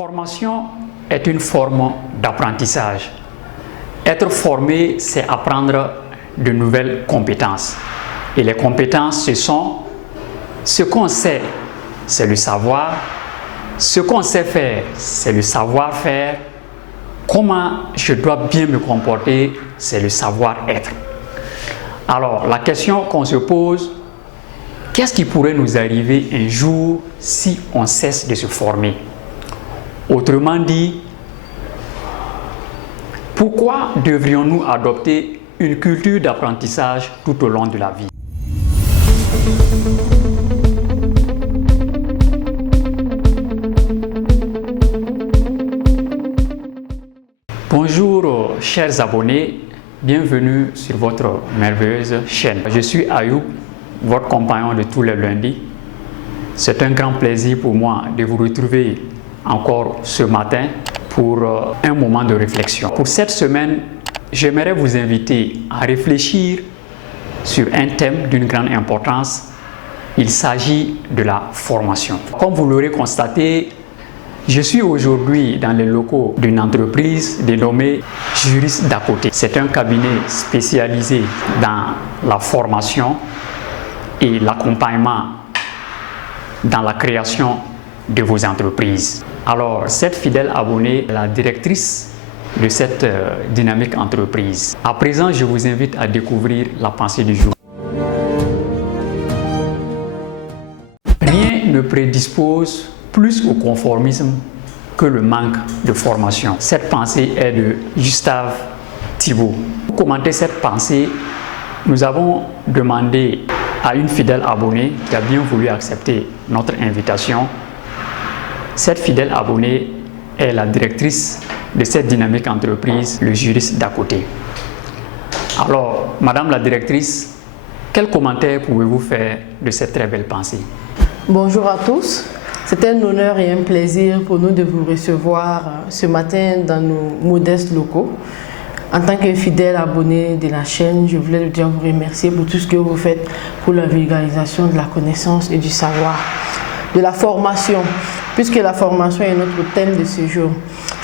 formation est une forme d'apprentissage. Être formé, c'est apprendre de nouvelles compétences. Et les compétences, ce sont ce qu'on sait, c'est le savoir. Ce qu'on sait faire, c'est le savoir-faire. Comment je dois bien me comporter, c'est le savoir-être. Alors, la question qu'on se pose, qu'est-ce qui pourrait nous arriver un jour si on cesse de se former? Autrement dit, pourquoi devrions-nous adopter une culture d'apprentissage tout au long de la vie? Bonjour chers abonnés, bienvenue sur votre merveilleuse chaîne. Je suis Ayoub, votre compagnon de tous les lundis. C'est un grand plaisir pour moi de vous retrouver encore ce matin pour un moment de réflexion. Pour cette semaine, j'aimerais vous inviter à réfléchir sur un thème d'une grande importance. Il s'agit de la formation. Comme vous l'aurez constaté, je suis aujourd'hui dans les locaux d'une entreprise dénommée Juriste d'à côté. C'est un cabinet spécialisé dans la formation et l'accompagnement dans la création de vos entreprises. Alors, cette fidèle abonnée est la directrice de cette dynamique entreprise. À présent, je vous invite à découvrir la pensée du jour. Rien ne prédispose plus au conformisme que le manque de formation. Cette pensée est de Gustave Thiebaud. Pour commenter cette pensée, nous avons demandé à une fidèle abonnée qui a bien voulu accepter notre invitation. Cette fidèle abonnée est la directrice de cette dynamique entreprise, le Juriste d'à côté. Alors, Madame la directrice, quel commentaire pouvez-vous faire de cette très belle pensée? Bonjour à tous. C'est un honneur et un plaisir pour nous de vous recevoir ce matin dans nos modestes locaux. En tant que fidèle abonné de la chaîne, je voulais déjà vous remercier pour tout ce que vous faites pour la vulgarisation de la connaissance et du savoir, de la formation, puisque la formation est notre thème de ce jour.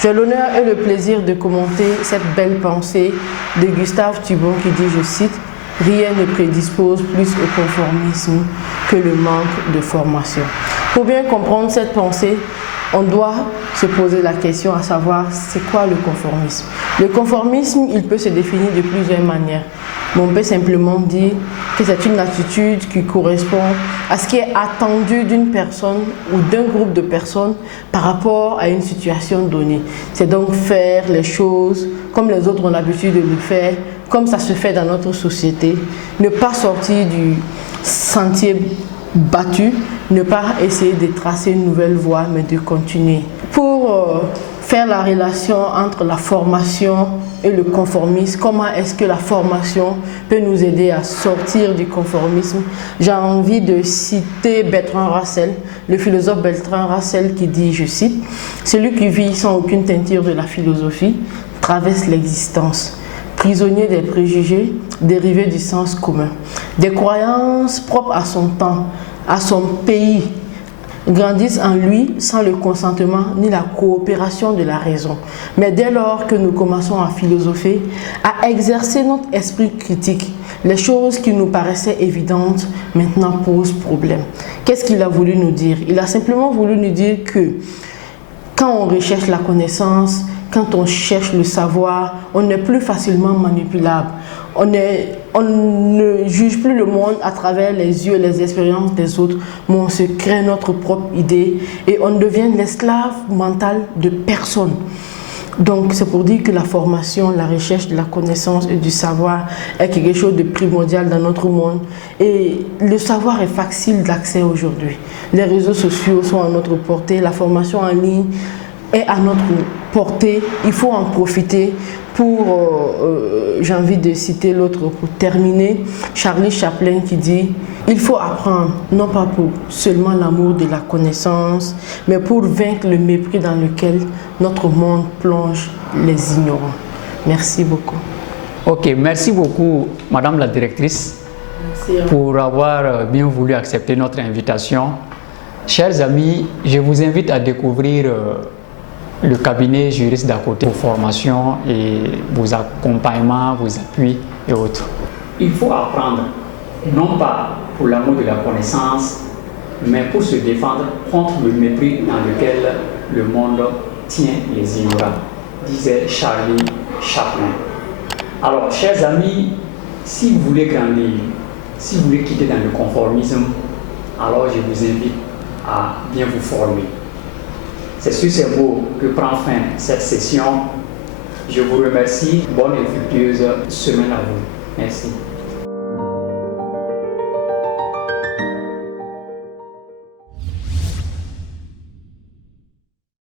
J'ai l'honneur et le plaisir de commenter cette belle pensée de Gustave Thiebaud qui dit, je cite, « Rien ne prédispose plus au conformisme que le manque de formation ». Pour bien comprendre cette pensée, on doit se poser la question à savoir c'est quoi le conformisme. Le conformisme, il peut se définir de plusieurs manières. Mais on peut simplement dire que c'est une attitude qui correspond à ce qui est attendu d'une personne ou d'un groupe de personnes par rapport à une situation donnée. C'est donc faire les choses comme les autres ont l'habitude de le faire, comme ça se fait dans notre société, ne pas sortir du sentier battu, ne pas essayer de tracer une nouvelle voie, mais de continuer. Pour faire la relation entre la formation et le conformisme, comment est-ce que la formation peut nous aider à sortir du conformisme, j'ai envie de citer Bertrand Russell, le philosophe Bertrand Russell qui dit, je cite, « Celui qui vit sans aucune teinture de la philosophie traverse l'existence. Prisonnier des préjugés dérivés du sens commun, des croyances propres à son temps, à son pays, grandissent en lui sans le consentement ni la coopération de la raison. Mais dès lors que nous commençons à philosopher, à exercer notre esprit critique, les choses qui nous paraissaient évidentes maintenant posent problème. Qu'est-ce qu'il a voulu nous dire? Il a simplement voulu nous dire que quand on recherche la connaissance, quand on cherche le savoir, on n'est plus facilement manipulable. On ne juge plus le monde à travers les yeux et les expériences des autres, mais on se crée notre propre idée et on devient l'esclave mental de personne. Donc c'est pour dire que la formation, la recherche de la connaissance et du savoir est quelque chose de primordial dans notre monde. Et le savoir est facile d'accès aujourd'hui. Les réseaux sociaux sont à notre portée, la formation en ligne est à notre portée, il faut en profiter. J'ai envie de citer l'autre pour terminer, Charlie Chaplin qui dit « Il faut apprendre, non pas pour seulement l'amour de la connaissance, mais pour vaincre le mépris dans lequel notre monde plonge les ignorants. » Merci beaucoup. Ok, merci beaucoup Madame la directrice pour avoir bien voulu accepter notre invitation. Chers amis, je vous invite à découvrir le cabinet juriste d'à côté, vos formations et vos accompagnements, vos appuis et autres. Il faut apprendre, non pas pour l'amour de la connaissance, mais pour se défendre contre le mépris dans lequel le monde tient les ignorants, disait Charlie Chaplin. Alors, chers amis, si vous voulez grandir, si vous voulez quitter dans le conformisme, alors je vous invite à bien vous former. C'est sur ces mots que prend fin cette session. Je vous remercie. Bonne et fructueuse semaine à vous. Merci.